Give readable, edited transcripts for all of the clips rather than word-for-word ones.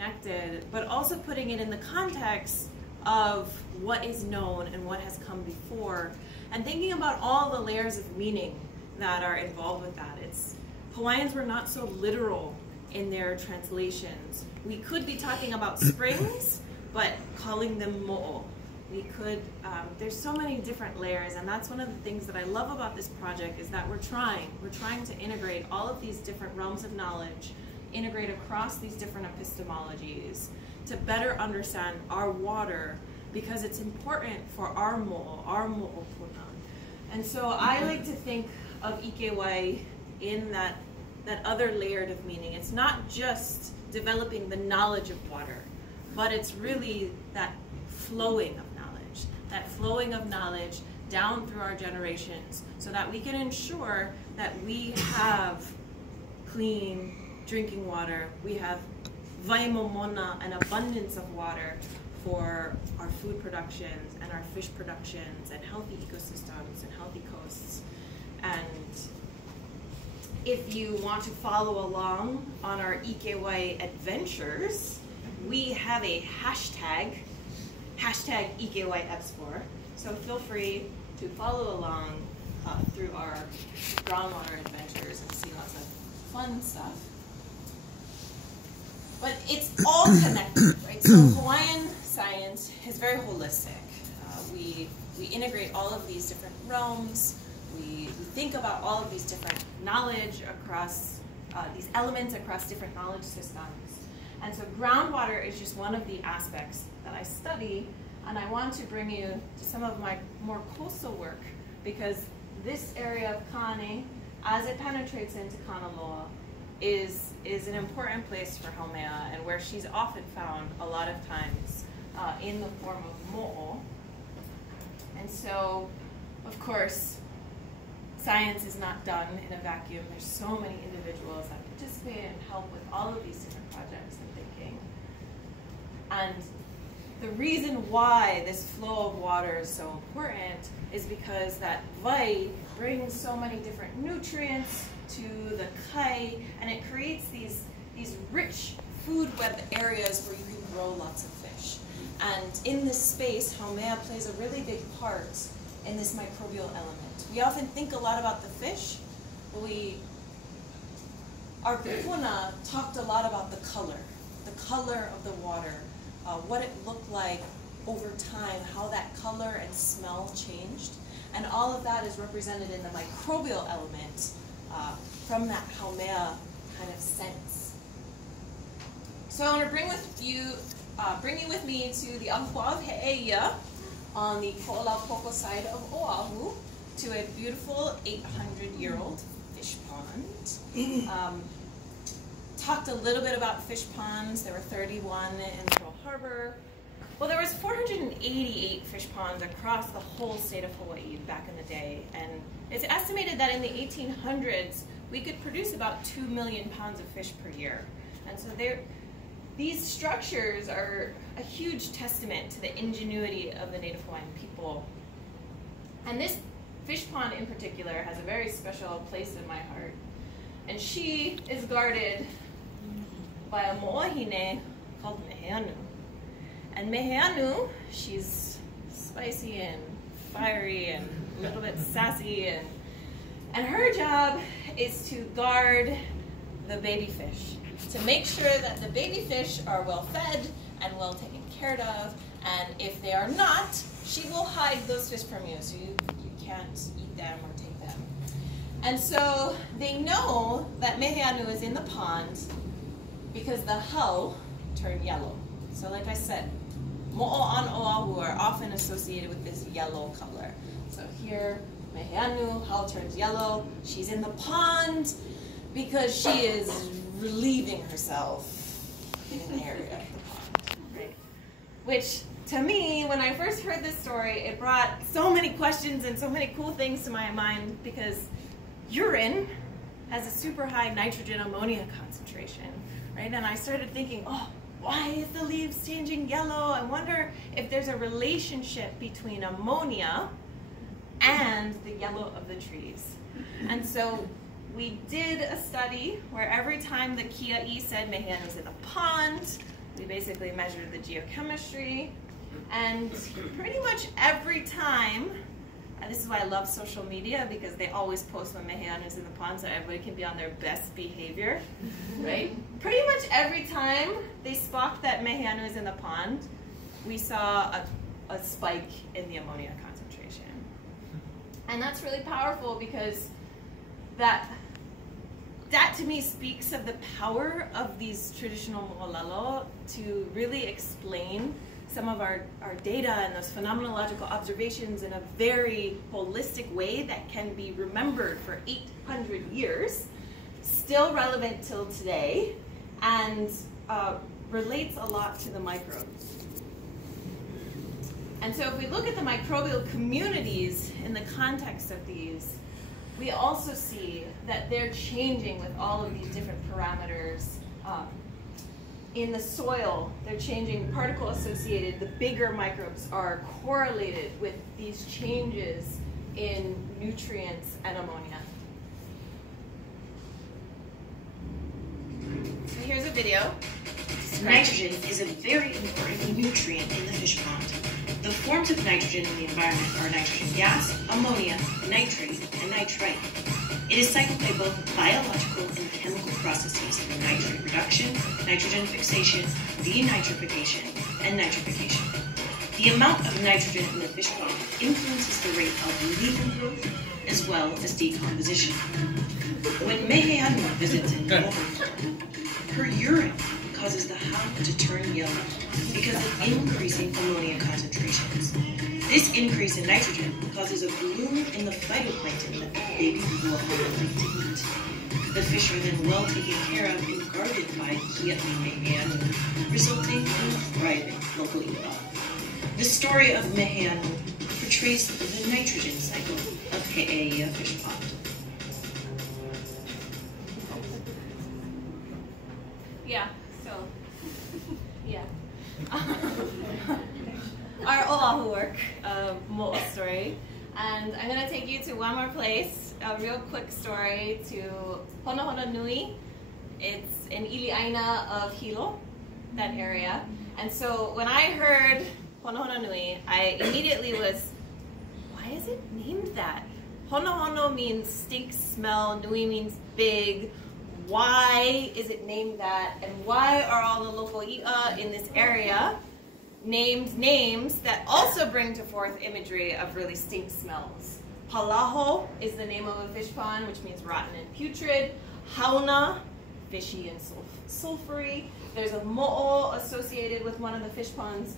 connected, but also putting it in the context of what is known and what has come before, and thinking about all the layers of meaning that are involved with that. Hawaiians were not so literal in their translations. We could be talking about springs, but calling them mo'o. We could, there's so many different layers, and that's one of the things that I love about this project, is that we're trying to integrate all of these different realms of knowledge, integrate across these different epistemologies to better understand our water, because it's important for our mo'opuna. And so I like to think of Ikewai in that other layered of meaning. It's not just developing the knowledge of water, but it's really that flowing of knowledge down through our generations, so that we can ensure that we have clean drinking water, we have vaimomona, an abundance of water for our food productions and our fish productions and healthy ecosystems and healthy coasts. And if you want to follow along on our Ikewai adventures, we have a hashtag Ikewai so feel free to follow along through our groundwater adventures and see lots of fun stuff. But it's all connected, right? So Hawaiian science is very holistic. We integrate all of these different realms. We think about all of these different knowledge across these elements across different knowledge systems. And so groundwater is just one of the aspects that I study, and I want to bring you to some of my more coastal work, because this area of Kane, as it penetrates into Kanaloa, is an important place for Haumea, and where she's often found a lot of times in the form of mo'o. And so, of course, science is not done in a vacuum. There's so many individuals that participate and help with all of these different projects and thinking. And the reason why this flow of water is so important is because that vai brings so many different nutrients to the kai, and it creates these rich food web areas where you can grow lots of fish. And in this space, Haumea plays a really big part in this microbial element. We often think a lot about the fish, but our kupuna talked a lot about the color of the water, what it looked like over time, how that color and smell changed. And all of that is represented in the microbial element from that Haumea kind of sense. So I want to bring you with me to the Ahua of He'eia on the Ko'olapoko side of Oahu, to a beautiful 800-year-old fish pond. Talked a little bit about fish ponds. There were 31 in Pearl Harbor. Well, there was 488 fish ponds across the whole state of Hawaii back in the day, and it's estimated that in the 1800s we could produce about 2 million pounds of fish per year. And so these structures are a huge testament to the ingenuity of the Native Hawaiian people. And this fish pond in particular has a very special place in my heart. And she is guarded by a mo'ahine called Meheanu. And Meheanu, she's spicy and fiery and a little bit sassy, and her job is to guard the baby fish, to make sure that the baby fish are well fed and well taken care of, and if they are not, she will hide those fish from you, so you can't eat them or take them. And so they know that Meheanu is in the pond because the hau turned yellow. So like I said, mo'o on Oahu are often associated with this yellow color. So here, Meheanu, hau turns yellow. She's in the pond because she is relieving herself in an area of the pond, right? Which, to me, when I first heard this story, it brought so many questions and so many cool things to my mind, because urine has a super high nitrogen ammonia concentration, right? And I started thinking, oh, why is the leaves changing yellow? I wonder if there's a relationship between ammonia and the yellow of the trees. And so we did a study where every time the kia'i said Meheanu's in the pond, basically measure the geochemistry. And pretty much every time, and this is why I love social media, because they always post when meheanu is in the pond so everybody can be on their best behavior, right? Pretty much every time they spot that meheanu is in the pond, we saw a spike in the ammonia concentration. And that's really powerful because that to me speaks of the power of these traditional mo'olelo to really explain some of our data and those phenomenological observations in a very holistic way that can be remembered for 800 years, still relevant till today, and relates a lot to the microbes. And so if we look at the microbial communities in the context of these, we also see that they're changing with all of these different parameters. In the soil, they're changing particle associated. The bigger microbes are correlated with these changes in nutrients and ammonia. So here's a video. Nitrogen is a very important nutrient in the fish pond. The forms of nitrogen in the environment are nitrogen gas, ammonia, nitrate, and nitrite. It is cycled by both biological and chemical processes through nitrate reduction, nitrogen fixation, denitrification, and nitrification. The amount of nitrogen in the fish pond influences the rate of legal growth as well as decomposition. When meheanu visits an overflow, her urine causes the hound to turn yellow because of increasing ammonia concentrations. This increase in nitrogen causes a bloom in the phytoplankton that the big whales like to eat. The fish are then well taken care of and guarded by meheanu, resulting in a thriving local economy. The story of meheanu portrays the nitrogen cycle of He'eia fish pond. Yeah, so, yeah. Our Oahu work, Mo'a story. And I'm going to take you to one more place, a real quick story to Honohono Nui. It's in Ili'aina of Hilo, that area. And so when I heard Honohono Nui, I immediately was, why is it named that? Honohono means stink, smell, Nui means big. Why is it named that? And why are all the local i'a in this area named names that also bring to forth imagery of really stink smells? Palaho is the name of a fish pond, which means rotten and putrid. Hauna, fishy and sulfury. There's a mo'o associated with one of the fish ponds.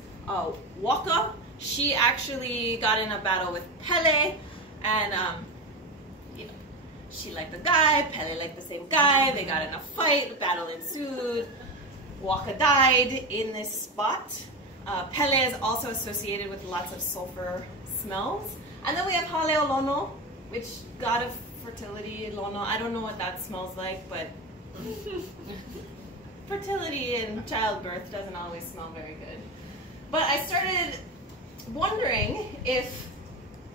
Waka, she actually got in a battle with Pele, and she liked the guy, Pele liked the same guy, they got in a fight, a battle ensued. Waka died in this spot. Pele is also associated with lots of sulfur smells. And then we have Haleo Lono, which god of fertility, Lono. I don't know what that smells like, but fertility and childbirth doesn't always smell very good. But I started wondering if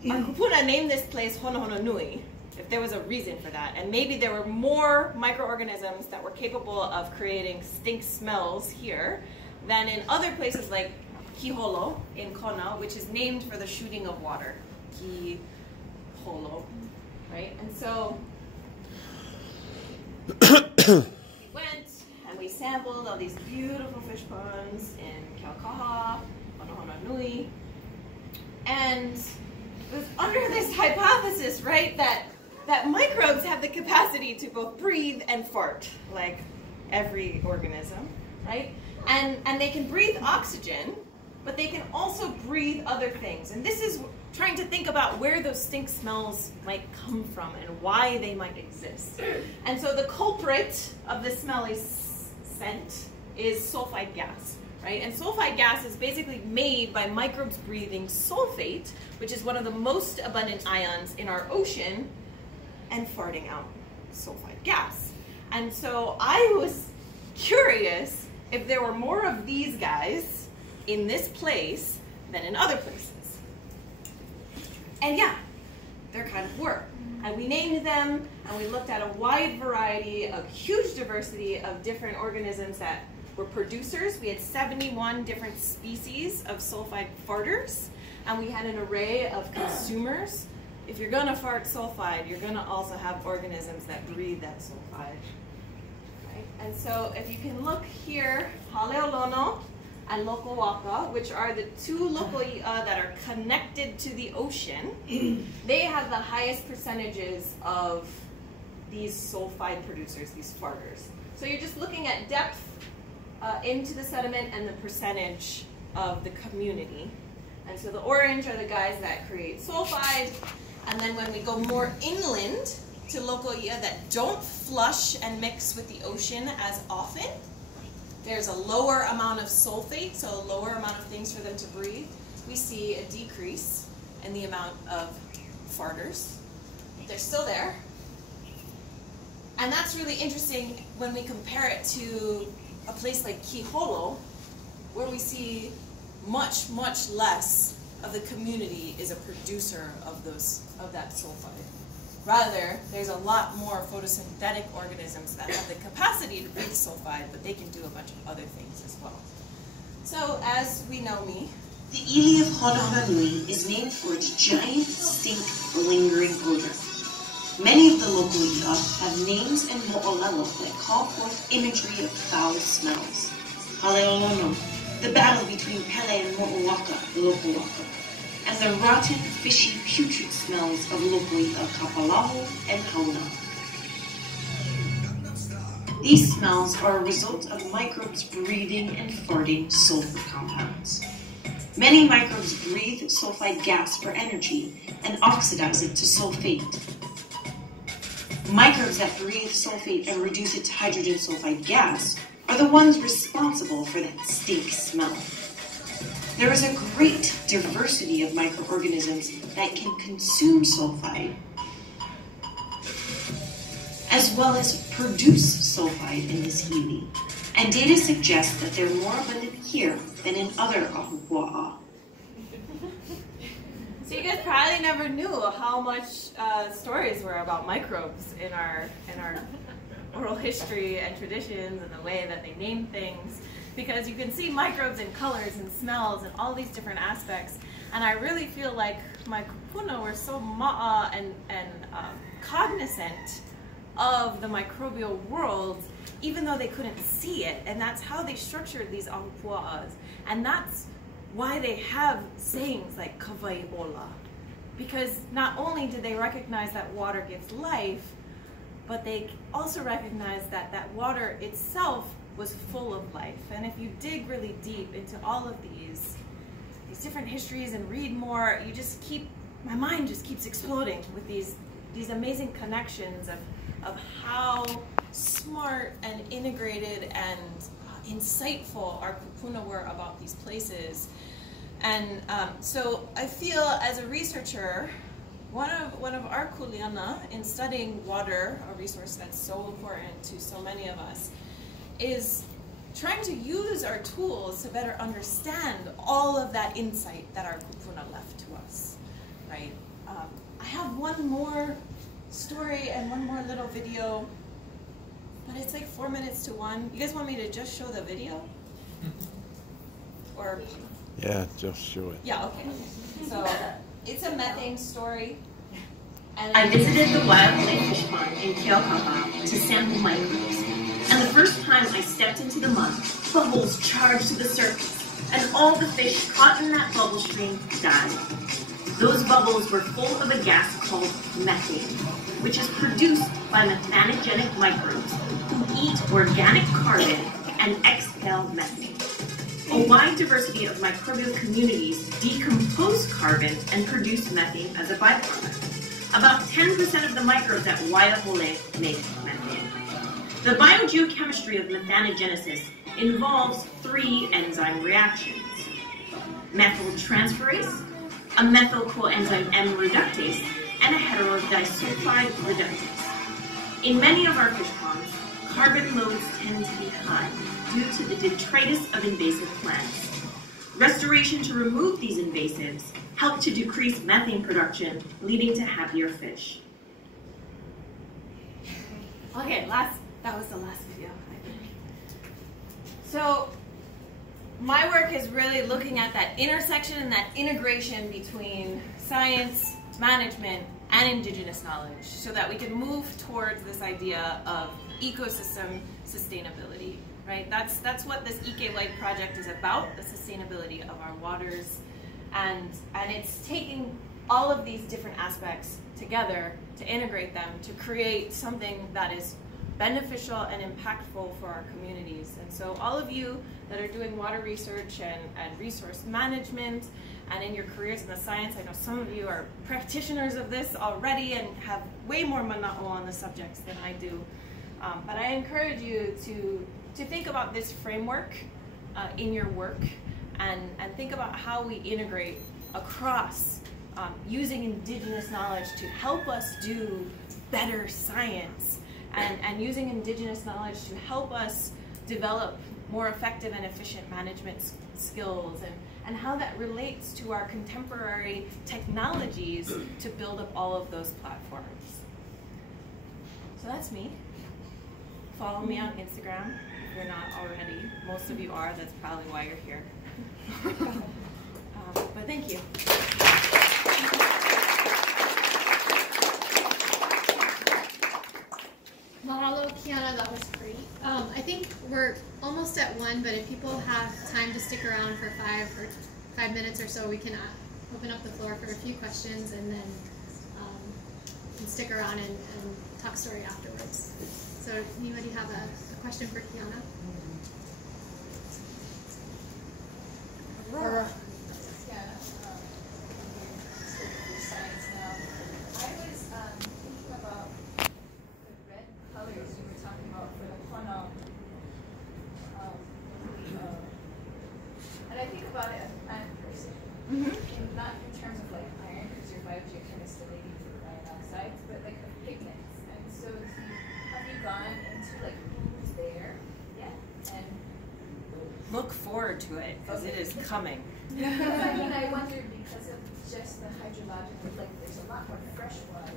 our kupuna named this place Honohono Nui, if there was a reason for that. And maybe there were more microorganisms that were capable of creating stink smells here than in other places like Kiholo in Kona, which is named for the shooting of water. Kiholo, right? And so we went and we sampled all these beautiful fish ponds in Keaukaha, Honohono Nui, and it was under this hypothesis, right, that microbes have the capacity to both breathe and fart, like every organism, right? And they can breathe oxygen, but they can also breathe other things. And this is trying to think about where those stink smells might come from and why they might exist. And so the culprit of the smelly scent is sulfide gas, right? And sulfide gas is basically made by microbes breathing sulfate, which is one of the most abundant ions in our ocean, and farting out sulfide gas. And so I was curious if there were more of these guys in this place than in other places. And yeah, there kind of were. And we named them, and we looked at a wide variety of huge diversity of different organisms that were producers. We had 71 different species of sulfide farters, and we had an array of consumers. If you're gonna fart sulfide, you're gonna also have organisms that breathe that sulfide. Right? And so if you can look here, Haleolono and Lokowaka, which are the two lokoi'a that are connected to the ocean, they have the highest percentages of these sulfide producers, these farters. So you're just looking at depth into the sediment and the percentage of the community. And so the orange are the guys that create sulfide. And then when we go more inland to lokoi'a that don't flush and mix with the ocean as often, there's a lower amount of sulfate, so a lower amount of things for them to breathe. We see a decrease in the amount of farters. They're still there. And that's really interesting when we compare it to a place like Kiholo, where we see much, much less of the community is a producer of that sulfide. Rather, there's a lot more photosynthetic organisms that have the capacity to breathe sulfide, but they can do a bunch of other things as well. So, as we know the ili of Honolulu is named for its giant, stink, lingering odor. Many of the lokoi'a have names and mo'olelo that call forth imagery of foul smells. Haleolono, the battle between Pele and Mo'owaka, Lokowaka, and the rotten, fishy, putrid smells of lokoi'a Kapalahu and Hauna. These smells are a result of microbes breathing and farting sulfur compounds. Many microbes breathe sulfide gas for energy and oxidize it to sulfate. Microbes that breathe sulfate and reduce it to hydrogen sulfide gas are the ones responsible for that stink smell. There is a great diversity of microorganisms that can consume sulfide, as well as produce sulfide in this ili, and data suggests that they're more abundant here than in other ahupua'a. So you guys probably never knew how much stories were about microbes in our oral history and traditions and the way that they name things, because you can see microbes in colors and smells and all these different aspects. And I really feel like my kupuna were so ma'a and cognizant of the microbial world, even though they couldn't see it. And that's how they structured these ahupua'as. And that's why they have sayings like kawai'ola. Because not only did they recognize that water gives life, but they also recognized that that water itself was full of life. And if you dig really deep into all of these different histories and read more, you just my mind just keeps exploding with these amazing connections of how smart and integrated and insightful our kupuna were about these places. And so I feel as a researcher, one of our kuleana in studying water, a resource that's so important to so many of us, is trying to use our tools to better understand all of that insight that our kupuna left to us, right? I have one more story and one more little video, but it's like 4 minutes to 1. You guys want me to just show the video? Or? Yeah, just show it. Yeah, okay. So it's a methane story. And I visited the wild lake fish pond in Keaukaha to sample microbes. And the first time I stepped into the mud, bubbles charged to the surface, and all the fish caught in that bubble stream died. Those bubbles were full of a gas called methane, which is produced by methanogenic microbes who eat organic carbon and exhale methane. A wide diversity of microbial communities decompose carbon and produce methane as a byproduct. About 10% of the microbes at Waiahole make methane. The biogeochemistry of methanogenesis involves 3 enzyme reactions: methyltransferase, a methyl coenzyme M reductase, and a heterodisulfide reductase. In many of our fish ponds, carbon loads tend to be high due to the detritus of invasive plants. Restoration to remove these invasives help to decrease methane production, leading to happier fish. Okay, that was the last video. So So my work is really looking at that intersection and that integration between science, management, and indigenous knowledge so that we can move towards this idea of ecosystem sustainability, right? That's what this Ecology project is about, the sustainability of our waters. And it's taking all of these different aspects together to integrate them to create something that is beneficial and impactful for our communities. And so all of you that are doing water research and resource management and in your careers in the science, I know some of you are practitioners of this already and have way more mana'o on the subjects than I do. But I encourage you to think about this framework in your work and think about how we integrate across using indigenous knowledge to help us do better science and using indigenous knowledge to help us develop more effective and efficient management skills and how that relates to our contemporary technologies to build up all of those platforms. So that's me. Follow me on Instagram if you're not already. Most of you are, that's probably why you're here. But thank you. Mahalo, Kiana, that was great. I think we're almost at 1, but if people have time to stick around for 5 minutes or so, we can open up the floor for a few questions and then stick around and talk story afterwards. So anybody have a question for Kiana? Or, and I think about it as a plant person, and not in terms of like iron, because you're biogeochemist relating to the iron oxides, but like the pigments. And so have you gone into like who's there yet? And look forward to it, because it is coming. I mean, I wondered because of just the hydrological, like there's a lot more fresh water